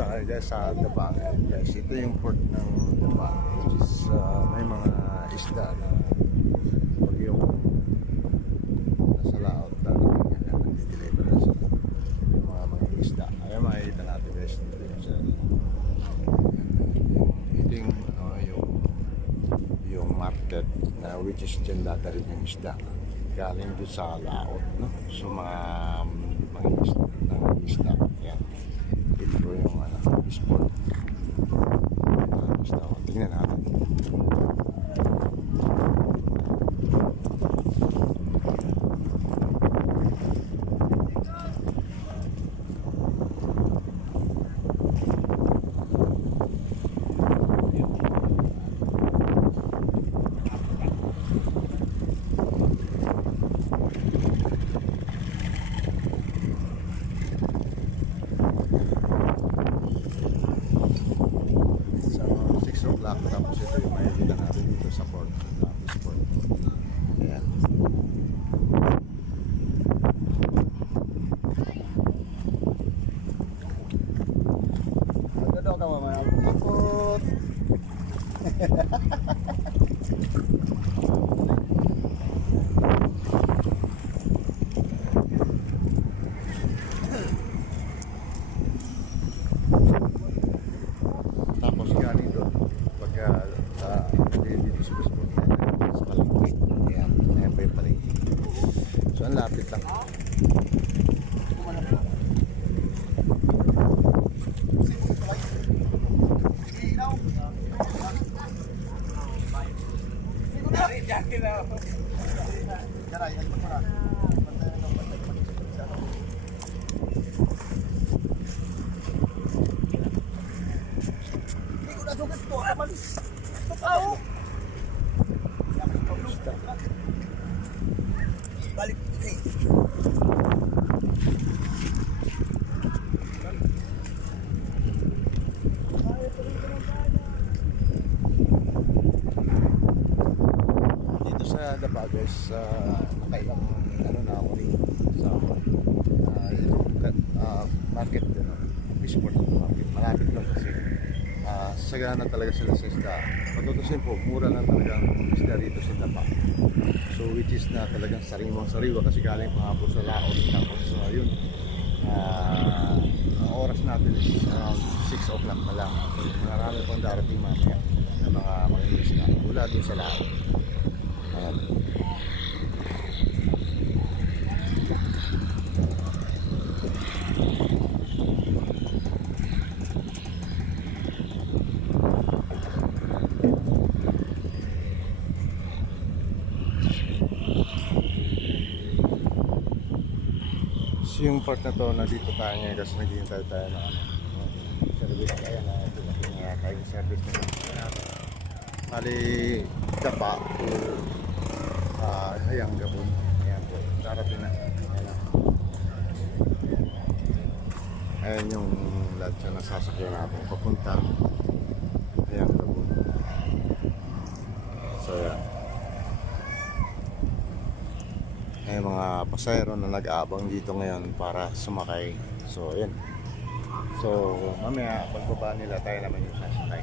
Punta kayo guys sa Dabangan guys. Ito yung port ng Dabangan, which is may mga isda na pag yung nasa laot na nag-deliver na sila yung mga isda. Ayan, makikita natin guys dito yung sa ito yung market na which is dyan dadarin yung isda galing doon sa laot, no? So mga isda yan. Ito po yung sport. Tingnan natin. Tapos ito yung makikita natin dito sa port. Ayan. Magdadaw ka mga takot. Tapos galing doon dito sa palengke. Ayan, ayan pa yung palengke. So ang lapit lang. Balik dito sa Dapa guys, nakailang na ako rin sa market din, Bisport market. Malapit lang kasi sagana talaga sila sa isda. Patutusin po, mura lang talagang isda rito sa Dapa. So which is na talagang sariwa kasi galing pa po sa laot. Tapos yun, ang oras natin is around 6 o'clock na lang. So marami pang darating mamaya na mga isda mula din sa laot. Ayan. So yung part na to, nandito tayo ngayon kasi naghihintay tayo ng service. Ayan na, ito na kayo service na Mali Dapa Hayang Gabon. Ayan po, darating na. Ayan yung lahat siya nasasakyan natin papunta Hayang Gabon. So ayan, may mga pasahero na nag-aabang dito ngayon para sumakay. So ayan, so mamaya pagbaba nila tayo naman yung sasakay.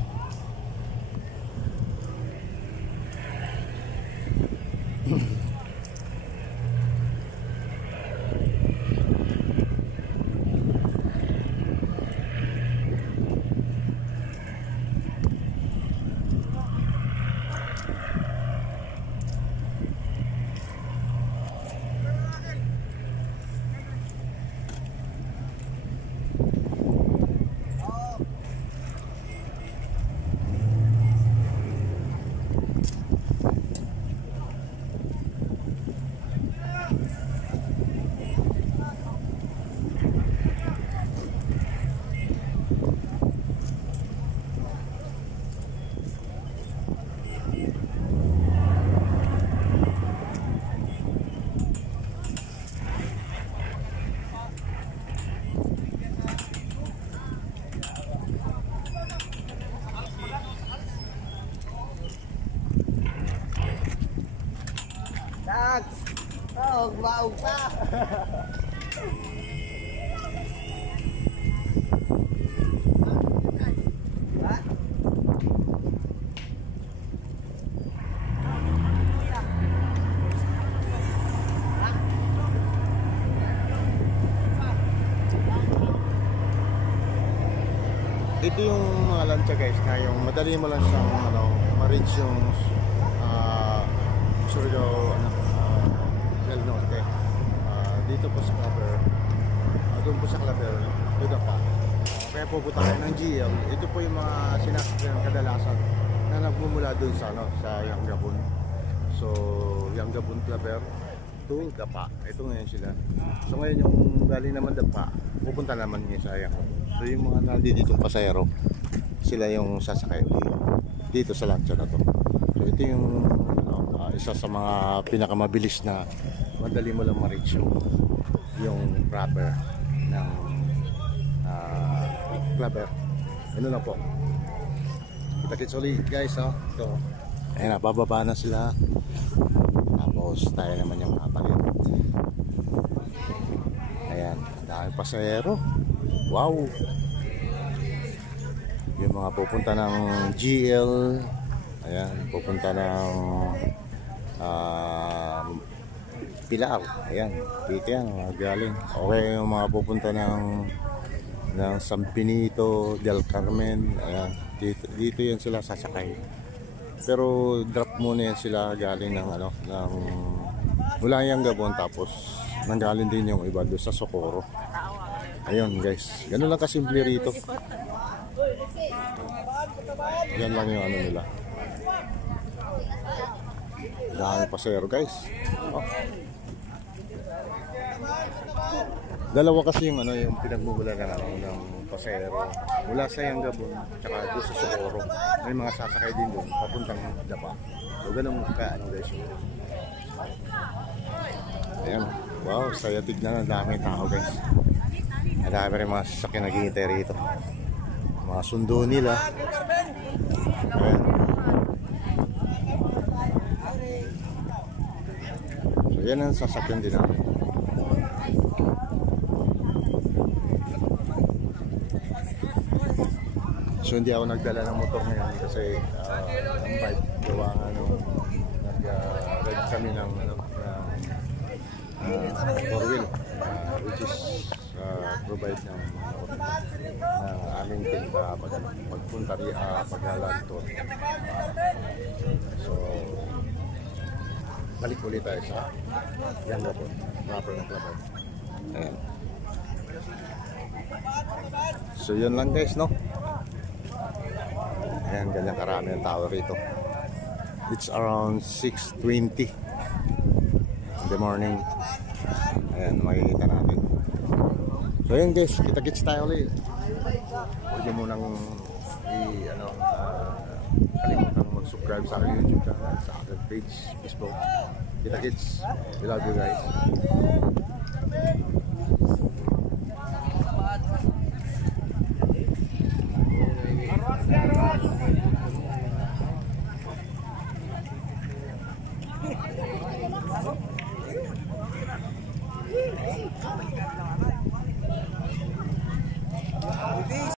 Wow pa. Ito yung mga lancha guys na yung madali mo lang siyang ma-reach yung Surigao del Norte. Dito po sa Claver, doon po sa Claver, doon pa. Kaya pupunta kayo ng GL. Ito po yung mga sinasakyan kadalasan na nagmumula doon sa Yanggabon. So Yanggabon Claver to Dapa. Ito ngayon sila. So ngayon yung galing naman Dapa, pupunta naman ngayon sa Yanggabon. So yung mga nandito pasahero, sila yung sasakay dito sa lancha na to. So ito yung isa sa mga pinakamabilis na madali mo lang ma-reach yung proper ng Claver. Ano na po. Kita-kits ulit guys, ito. Ayan na, bababa na sila. Tapos tayo naman yung kapalit. Ayan, dahil pasahero. Wow! Yung mga pupunta ng GL, ayan, pupunta ng Pilar, ayan, dito yan, galing. Okay, yung mga pupunta ng San Benito, del Carmen, ayan, dito yan sila sasakay. Pero drop muna yan sila galing ng mula Yanggabon, tapos nanggaling din yung iba doon sa Socorro. Ayun guys, ganun lang kasimple rito. Yan lang yung nila. Dahil pasero guys. Dalawa kasi yung yung pinagmumula ng pasero. Mula sa Yanggabon, tsaka doon sa Socorro. May mga sasakay din doon, papuntang Dapa. So ganun guys. Ayan. Wow, saya tignan, ang daming tao guys. Marami rin mga sasakyan naghihintay rito. Mga sundo nila. Ayan. So yan ang sasakyan din namin. So hindi ako nagdala ng motor ngayon kasi ang bike gawa nga nag-ride kami ng 4-wheel which is provide ng aming team pagpunta pag-land tour. So balik ulit tayo sa Yanggabon, proper ng Claver. Ayan. So yun lang guys, no? Ayan, ganyan karami ang tao rito. It's around 6:20 in the morning. Ayan, makikita natin. So yun guys, kita-kits tayo ulit. Huwag nyo munang kalimutan mag-subscribe sa aking YouTube channel, sa aking page, Facebook. Kita-kits, we love you guys.